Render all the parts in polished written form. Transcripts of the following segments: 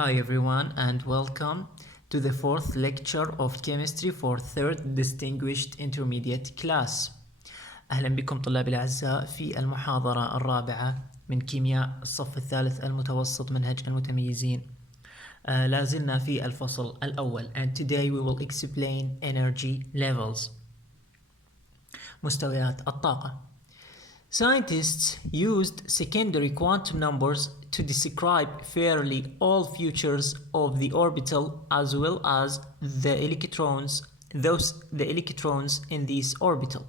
Hi everyone and welcome to the fourth lecture of chemistry for third distinguished intermediate class. أهلا بكم طلابي الأعزاء في المحاضرة الرابعة من كيمياء الصف الثالث المتوسط منهج المتميزين. لازلنا في الفصل الأول and today we will explain energy levels. مستويات الطاقة. Scientists used secondary quantum numbers to describe fairly all features of the orbital as well as the electrons in this orbital.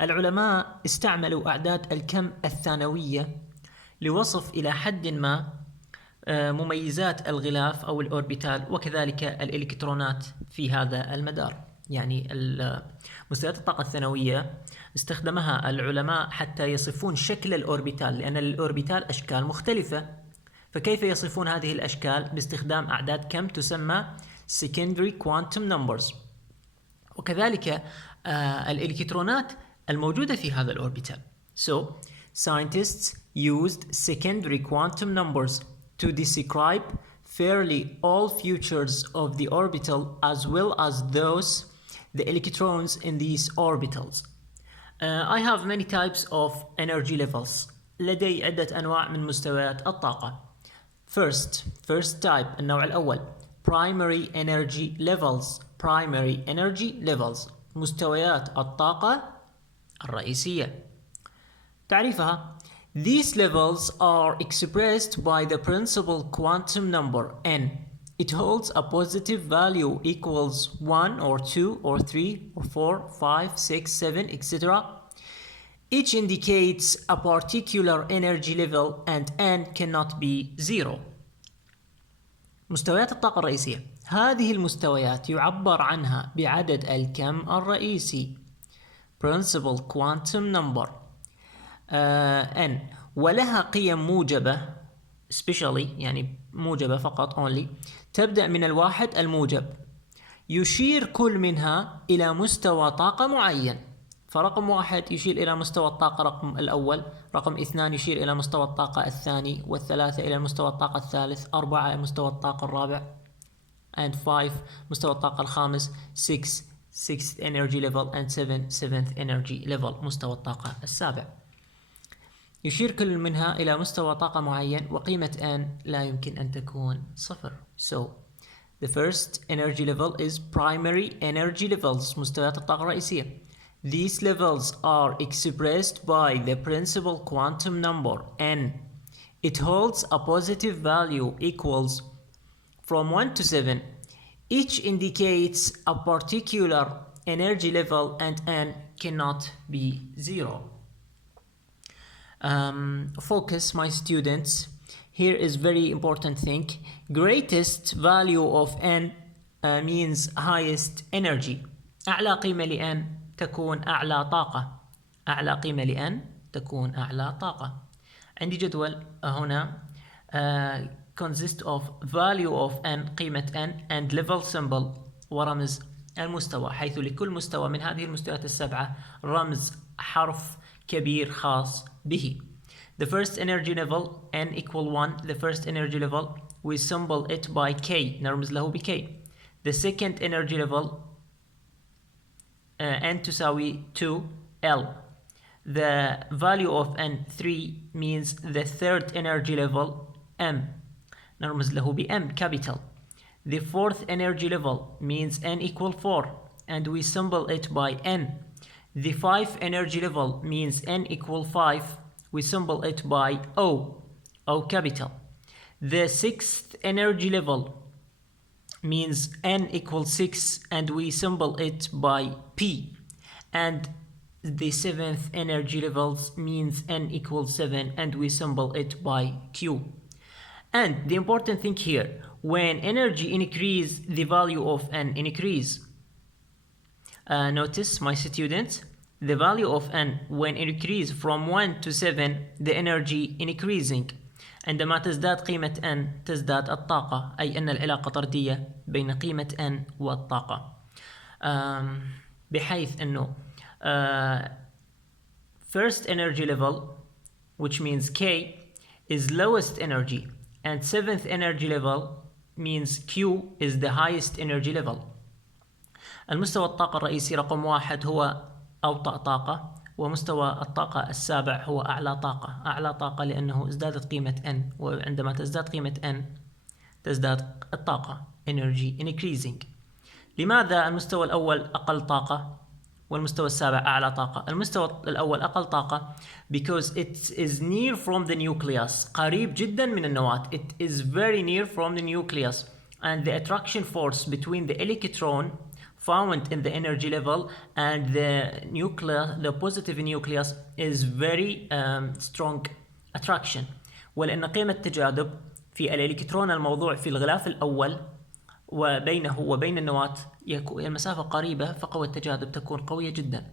العلماء استعملوا أعداد الكم الثانوية لوصف إلى حد ما مميزات الغلاف أو الأوربيتال وكذلك الإلكترونات في هذا المدار. يعني مستويات الطاقة الثانوية استخدمها العلماء حتى يصفون شكل الأوربيتال، لأن الأوربيتال أشكال مختلفة، فكيف يصفون هذه الأشكال؟ باستخدام أعداد كم تسمى secondary quantum numbers، وكذلك الإلكترونات الموجودة في هذا الأوربيتال. So scientists used secondary quantum numbers to describe fairly all features of the orbital as well as the electrons in these orbitals. I have many types of energy levels. لدي عدة أنواع من مستويات الطاقة. First type النوع الأول primary energy levels. Primary energy levels مستويات الطاقة الرئيسية. تعريفها: These levels are expressed by the principal quantum number n. It holds a positive value equals 1 or 2 or 3 or 4, 5, 6, 7, etc. Each indicates a particular energy level and n cannot be zero. مستويات الطاقة الرئيسية. هذه المستويات يعبر عنها بعدد الكم الرئيسي principal quantum number n، ولها قيم موجبة especially يعني موجبة فقط only تبدأ من الواحد الموجب. يشير كل منها إلى مستوى طاقة معين، فرقم واحد يشير إلى مستوى الطاقة رقم الأول، رقم اثنان يشير إلى مستوى الطاقة الثاني، والثلاثة إلى مستوى الطاقة الثالث، أربعة إلى مستوى الطاقة الرابع and 5 مستوى الطاقة الخامس، 6 sixth energy level and 7 seventh energy level مستوى الطاقة السابع. يشير كل منها إلى مستوى طاقة معين وقيمة n لا يمكن أن تكون صفر. So the first energy level is primary energy levels مستويات الطاقة الرئيسية. These levels are expressed by the principal quantum number n. It holds a positive value equals from 1 to 7. Each indicates a particular energy level and n cannot be zero. Focus, my students. Here is very important thing. Greatest value of n means highest energy. أعلى قيمة لn تكون أعلى طاقة. أعلى قيمة لn تكون أعلى طاقة. عندي جدول هنا consist of value of n قيمة n and level symbol ورمز المستوى، حيث لكل مستوى من هذه المستويات السبعة رمز حرف كبير خاص به. The first energy level n equal 1. The first energy level we symbol it by k، نرمز له ب k. The second energy level n تساوي 2 L. The value of n 3 means the third energy level m، نرمز له ب m capital. The fourth energy level means n equal 4 and we symbol it by n. The fifth energy level means n equal 5. We symbol it by O, O capital. The sixth energy level means n equals 6 and we symbol it by P. And the seventh energy levels means n equals 7 and we symbol it by Q. And the important thing here, when energy increase, the value of n increase. Notice, my students, the value of n when increase from 1 to 7 the energy increasing. عندما تزداد قيمة n تزداد الطاقة، أي أن العلاقة طردية بين قيمة n والطاقة، بحيث أنه first energy level which means k is lowest energy and seventh energy level means Q is the highest energy level. المستوى الطاقة الرئيسي رقم 1 هو أوطأ طاقة، ومستوى الطاقة السابع هو أعلى طاقة. أعلى طاقة لأنه ازدادت قيمة N، وعندما تزداد قيمة N تزداد الطاقة energy increasing. لماذا المستوى الأول أقل طاقة والمستوى السابع أعلى طاقة؟ المستوى الأول أقل طاقة because it is near from the nucleus، قريب جدا من النواة. It is very near from the nucleus, and the attraction force between the electron found in the energy level and the nucleus, the positive nucleus, is very strong attraction. ولأن قيمة التجاذب في الإلكترون الموضوع في الغلاف الأول وبينه وبين النواة المسافة قريبة، فقوة التجاذب تكون قوية جدا.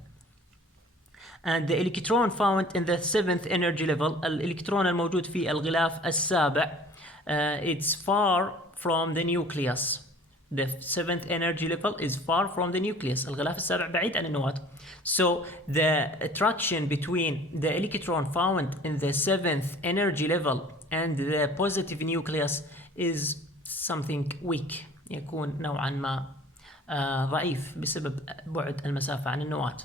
And the electron found in the seventh energy level، الإلكترون الموجود في الغلاف السابع it's far from the nucleus. The seventh energy level is far from the nucleus. الغلاف السابع بعيد عن النواة. So the attraction between the electron found in the seventh energy level and the positive nucleus is something weak. يكون نوعا ما ضعيف بسبب بعد المسافة عن النواة.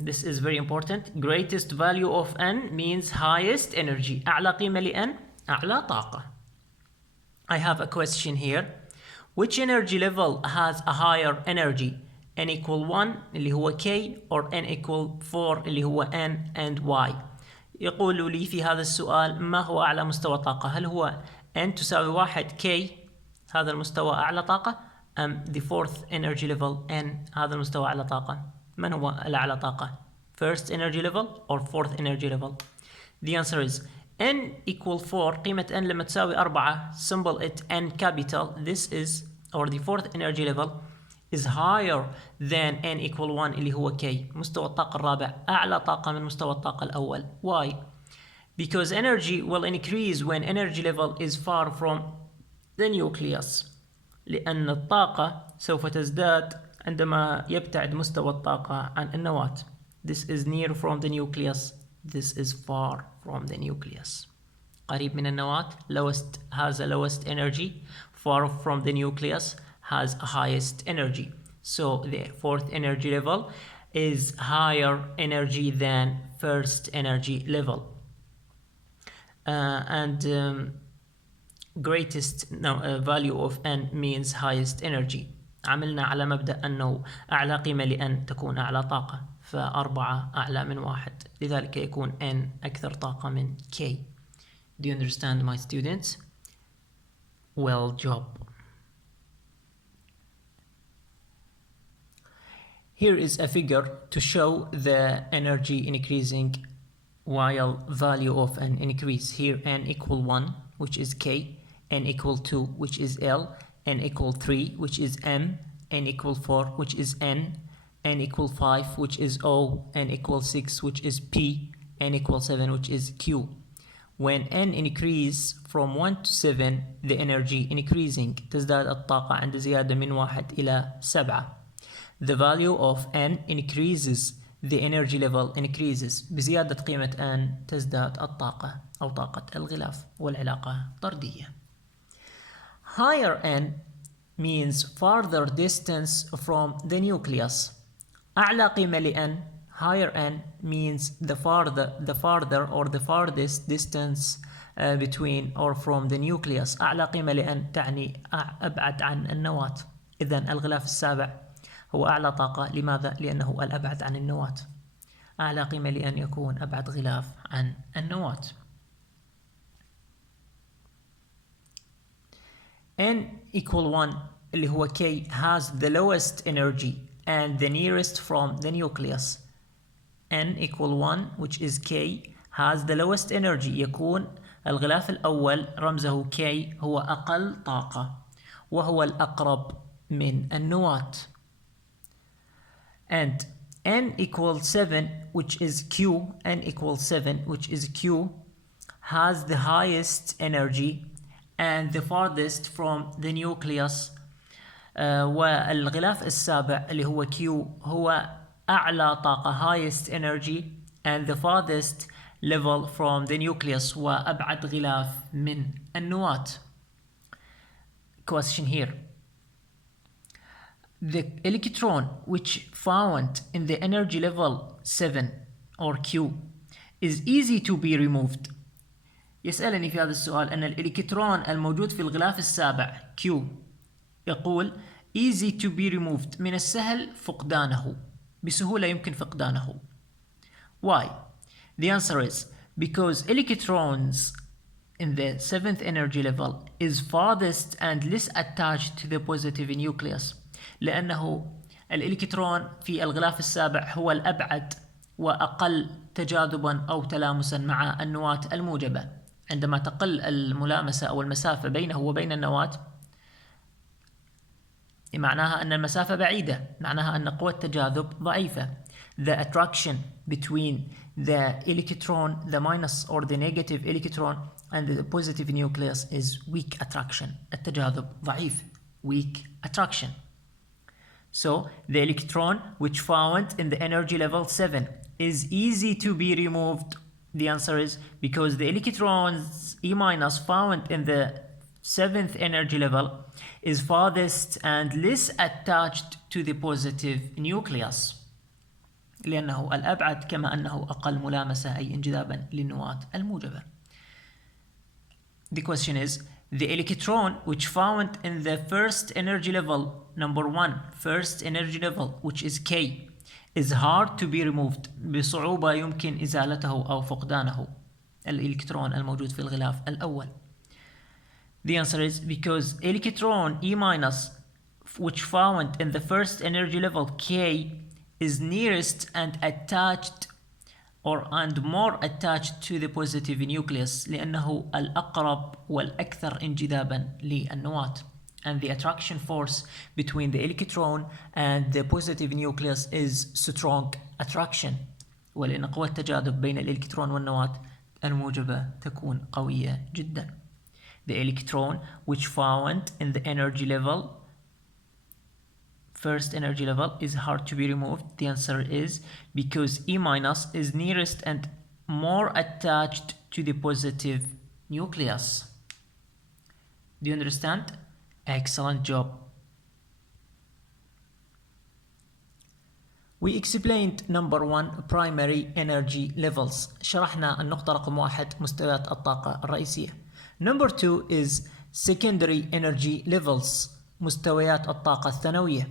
This is very important. Greatest value of N means highest energy. أعلى قيمة لN أعلى طاقة. I have a question here. Which energy level has a higher energy? N equal 1 اللي هو K or N equal 4 اللي هو N and Y. يقول لي في هذا السؤال ما هو أعلى مستوى طاقة؟ هل هو N تساوي 1 K هذا المستوى أعلى طاقة، أم the fourth energy level N هذا المستوى أعلى طاقة؟ من هو الأعلى طاقة؟ First energy level or fourth energy level? The answer is N equal 4. قيمة N لما تساوي 4 symbol it N capital. This is or the fourth energy level is higher than N equal 1 اللي هو K. مستوى الطاقة الرابع أعلى طاقة من مستوى الطاقة الأول. Why? Because energy will increase when energy level is far from the nucleus. لأن الطاقة سوف تزداد عندما يبتعد مستوى الطاقة عن النواة. This is near from the nucleus. This is far from the nucleus. قريب من النواة lowest has a lowest energy. Far from the nucleus has a highest energy. So the fourth energy level is higher energy than first energy level. Greatest value of N means highest energy. عملنا على مبدأ أنه أعلى قيمة لN تكون أعلى طاقة، فأربعة أعلى من 1، لذلك يكون N أكثر طاقة من K. Do you understand, my students? Well job. Here is a figure to show the energy increasing while value of N increase. Here N equal 1, which is K, N equal 2, which is L, N equal 3, which is M, N equal 4, which is N, N equal 5, which is O, N equal 6, which is P, N equal 7, which is Q. When N increase from 1 to 7, the energy increasing. تزداد الطاقة عند زيادة من 1 إلى 7. The value of N increases, the energy level increases. بزيادة قيمة N تزداد الطاقة أو طاقة الغلاف، والعلاقة طردية. Higher N means farther distance from the nucleus. أعلى قيمة لN higher N means the farther or the farthest distance between or from the nucleus. أعلى قيمة لN تعني أبعد عن النواة. إذن الغلاف السابع هو أعلى طاقة. لماذا؟ لأنه الأبعد عن النواة. أعلى قيمة لأن يكون أبعد غلاف عن النواة. N equal 1 اللي هو K has the lowest energy and the nearest from the nucleus. N equal 1 which is K has the lowest energy. يكون الغلاف الأول رمزه K هو أقل طاقة وهو الأقرب من النواة. And N equals 7 which is Q, N equals 7 which is Q has the highest energy and the farthest from the nucleus. والغلاف السابع اللي هو Q هو أعلى طاقة highest energy and the farthest level from the nucleus وأبعد غلاف من النواة. Question here. The electron which found in the energy level 7 or Q is easy to be removed. يسألني في هذا السؤال أن الإلكترون الموجود في الغلاف السابع Q يقول easy to be removed، من السهل فقدانه، بسهولة يمكن فقدانه. Why? The answer is because electrons in the 7th energy level is farthest and less attached to the positive nucleus. لأنه الإلكترون في الغلاف السابع هو الأبعد وأقل تجاذبا أو تلامسا مع النواة الموجبة. عندما تقل الملامسة أو المسافة بينه وبين النواة معناها أن المسافة بعيدة، معناها أن قوة التجاذب ضعيفة. The attraction between the electron, the minus or the negative electron and the positive nucleus is weak attraction. التجاذب ضعيف. Weak attraction. So the electron which found in the energy level 7 is easy to be removed. The answer is because the electrons E minus found in the 7th energy level is farthest and less attached to the positive nucleus. لأنه الأبعد كما أنه أقل ملامسة أي انجذابا للنواة الموجبة. The question is the electron which found in the first energy level number 1 first energy level which is K is hard to be removed. بصعوبة يمكن إزالته أو فقدانه الإلكترون الموجود في الغلاف الأول. The answer is because electron E minus which found in the first energy level K is nearest and attached and more attached to the positive nucleus لأنه الأقرب والأكثر انجذابا للنواة. And the attraction force between the electron and the positive nucleus is strong attraction. ولأن قوة التجاذب بين الإلكترون والنواة الموجبة تكون قوية جدا. The electron which found in the energy level first energy level is hard to be removed. The answer is because E minus is nearest and more attached to the positive nucleus. Do you understand? Excellent job. We explained number 1 primary energy levels. شرحنا النقطة رقم 1 مستويات الطاقة الرئيسية. Number 2 is secondary energy levels. مستويات الطاقة الثانوية.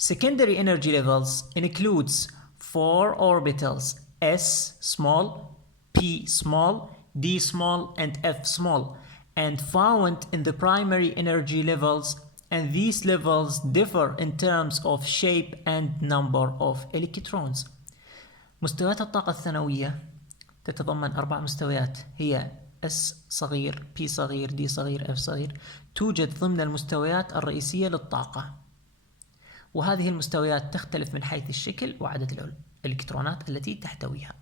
Secondary energy levels includes 4 orbitals S small, P small, D small and F small and found in the primary energy levels, and these levels differ in terms of shape and number of electrons. مستويات الطاقة الثانوية تتضمن 4 مستويات هي S صغير P صغير D صغير F صغير توجد ضمن المستويات الرئيسية للطاقة، وهذه المستويات تختلف من حيث الشكل وعدد الإلكترونات التي تحتويها.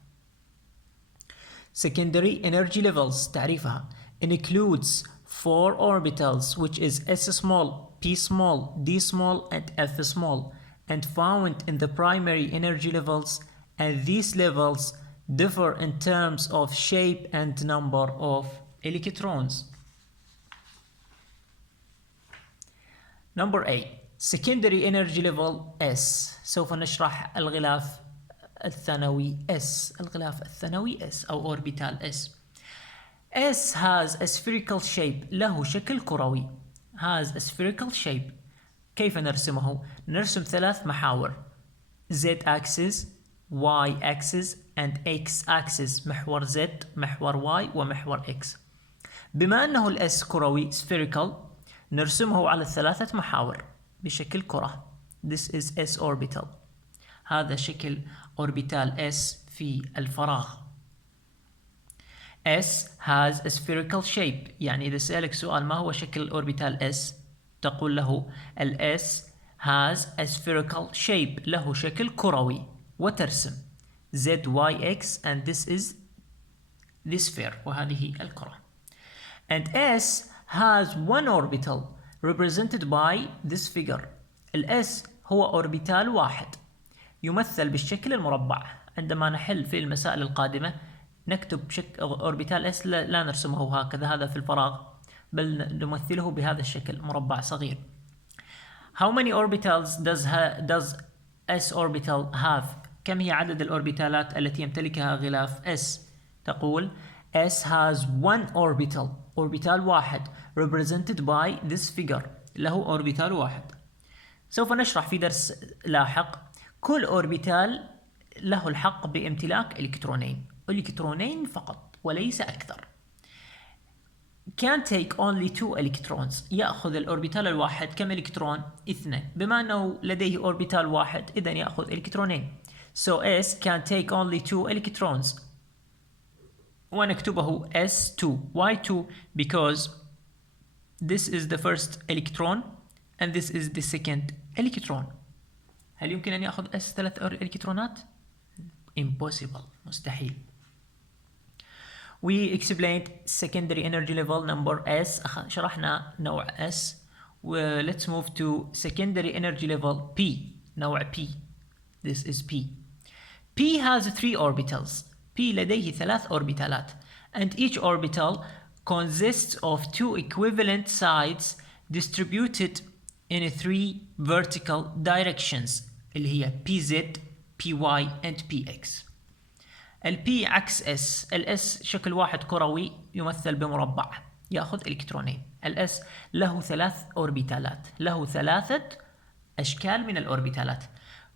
Secondary energy levels تعريفها includes 4 orbitals which is S small, P small, D small and F small and found in the primary energy levels, and these levels differ in terms of shape and number of electrons. Number 8 secondary energy level S. سوف نشرح الغلاف الثانوي S. الغلاف الثانوي S أو orbital S. S has a spherical shape. له شكل كروي. has a spherical shape. كيف نرسمه؟ نرسم 3 محاور Z axis, Y axis and X axis. محور Z، محور Y ومحور X. بما أنه الS كروي spherical نرسمه على 3 محاور بشكل كرة. This is S orbital. هذا شكل orbital S في الفراغ. S has a spherical shape. يعني إذا سألك سؤال ما هو شكل orbital S تقول له ال S has a spherical shape. له شكل كروي وترسم Z, Y, X and this is the sphere وهذه الكرة. And S has 1 orbital represented by this figure. ال S هو orbital واحد يمثل بالشكل المربع. عندما نحل في المسائل القادمة نكتب شكل اوربيتال s لا نرسمه هكذا، هذا في الفراغ، بل نمثله بهذا الشكل، مربع صغير. How many orbitals does s orbital have؟ كم هي عدد الأوربيتالات التي يمتلكها غلاف s؟ تقول s has one orbital، أوربيتال واحد، represented by this figure، له أوربيتال واحد. سوف نشرح في درس لاحق كل أوربيتال له الحق بامتلاك إلكترونين فقط وليس أكثر. can take only 2 electrons، يأخذ الأوربيتال الواحد كم إلكترون؟ 2. بما أنه لديه أوربيتال واحد إذن يأخذ إلكترونين. So S can take only 2 electrons. ونكتبه S2. Why 2? Because this is the first electron and this is the second electron. هل يمكن أن يأخذ S 3 إلكترونات؟ Impossible، مستحيل. We explained secondary energy level number S. شرحنا نوع S. Let's move to secondary energy level P. نوع P. This is P. P has 3 orbitals. P لديه 3 أوربيتالات. And each orbital consists of 2 equivalent sides distributed in 3 vertical directions اللي هي PZ, PY and PX. البي عكس اس، الاس شكل واحد كروي يمثل بمربع ياخذ الكترونين. الاس له 3 اوربيتالات، له 3 اشكال من الاوربيتالات.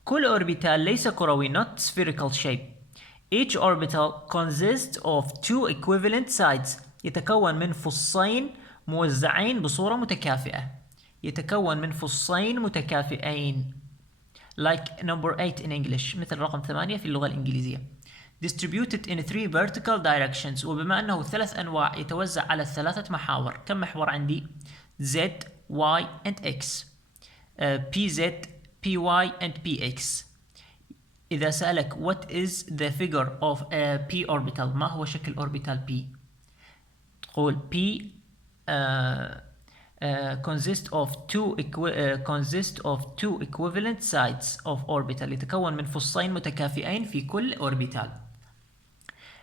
كل اوربيتال ليس كروي not spherical shape. Each orbital consists of 2 equivalent sides، يتكون من فصين موزعين بصورة متكافئة، يتكون من فصين متكافئين like number 8 in English، مثل رقم 8 في اللغة الإنجليزية. distributed in 3 vertical directions، وبما أنه 3 أنواع يتوزع على 3 محاور. كم محور عندي؟ Z, Y and X. PZ, PY and PX. إذا سألك what is the figure of P orbital، ما هو شكل orbital P؟ تقول P consists of two equivalent sides of orbital، يتكون من فصين متكافئين في كل orbital.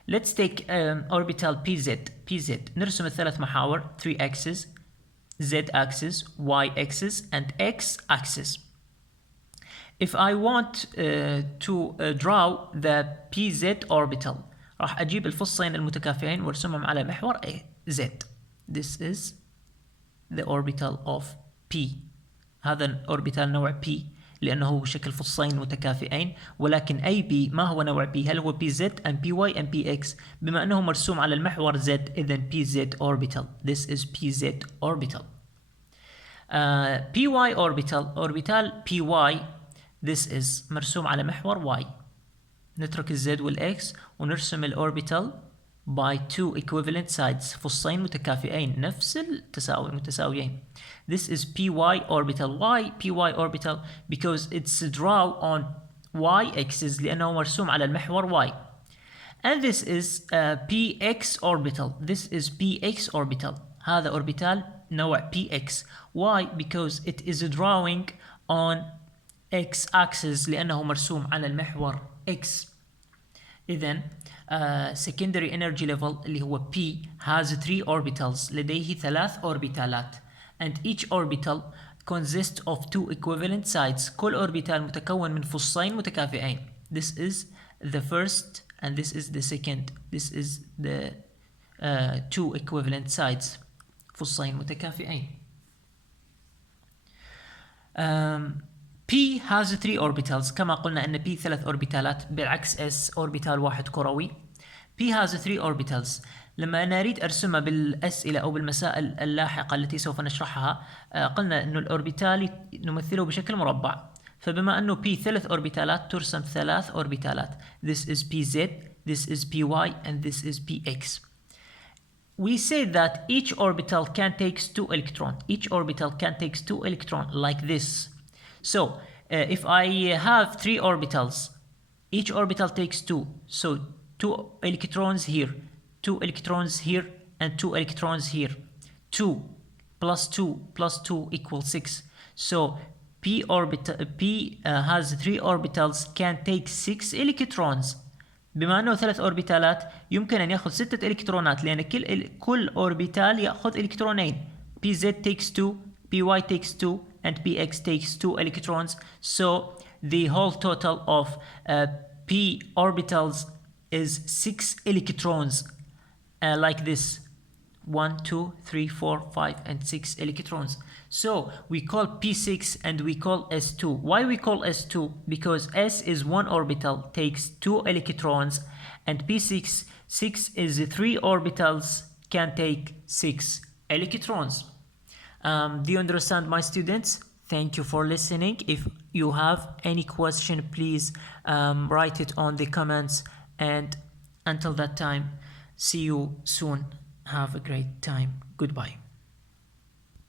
Let's take orbital PZ. نرسم الثلاث محاور 3 axes، Z axis, Y axis and X axis. If I want to draw the PZ orbital، راح أجيب الفصين المتكافئين وارسمهم على محور Z. This is the orbital of P. هذا orbital نوع P لأنه شكل فصين متكافئين، ولكن أي P ما هو نوع P؟ هل هو PZ أم PY أم PX؟ بما أنه مرسوم على المحور Z إذن PZ orbital. This is PZ orbital. PY orbital PY this is مرسوم على محور Y. نترك الZ والX ونرسم الأوربيتال by 2 equivalent sides، فصين متكافئين نفس التساوي متساويين. This is PY orbital. Why PY orbital? Because it's drawn on Y axis لأنه مرسوم على المحور Y. And this is PX orbital. This is PX orbital. هذا orbital نوع PX. Why? Because it is drawing on X axis لأنه مرسوم على المحور X. إذن secondary energy level اللي هو P has 3 orbitals، لديه 3 أوربيتالات. And each orbital consists of 2 equivalent sides. كل أوربيتال متكون من فصين متكافئين. This is the first and this is the second. This is the 2 equivalent sides. فصين متكافئين. P has 3 orbitals. كما قلنا أن P 3 أوربيتالات بالعكس S أوربيتال واحد كروي. P has 3 orbitals. لما أنا أريد أرسمها بالأسئلة أو بالمسائل اللاحقة التي سوف نشرحها، قلنا أنه الأوربيتال نمثله بشكل مربع، فبما أنه P 3 أوربيتالات ترسم 3 أوربيتالات. This is PZ, this is PY and this is PX. We say that each orbital can take 2 electrons. Each orbital can take 2 electrons like this. So if I have 3 orbitals, each orbital takes 2. So 2 electrons here, 2 electrons here, and 2 electrons here. 2 plus 2 plus 2 equals 6. So P has 3 orbitals, can take 6 electrons. بما أنه 3 أوربيتالات يمكن أن يأخذ 6 إلكترونات، لأن كل أوربيتال يأخذ إلكترونين. PZ takes 2, PY takes 2, and PX takes 2 electrons. So the whole total of P orbitals is 6 electrons, like this. 1, 2, 3, 4, 5, and 6 electrons. So we call P6 and we call S2. Why we call S2? Because S is 1 orbital, takes 2 electrons, and P6 is 3 orbitals, can take 6 electrons. Do you understand, my students? Thank you for listening. If you have any question, please write it on the comments, and until that time, see you soon. Have a great time. Goodbye.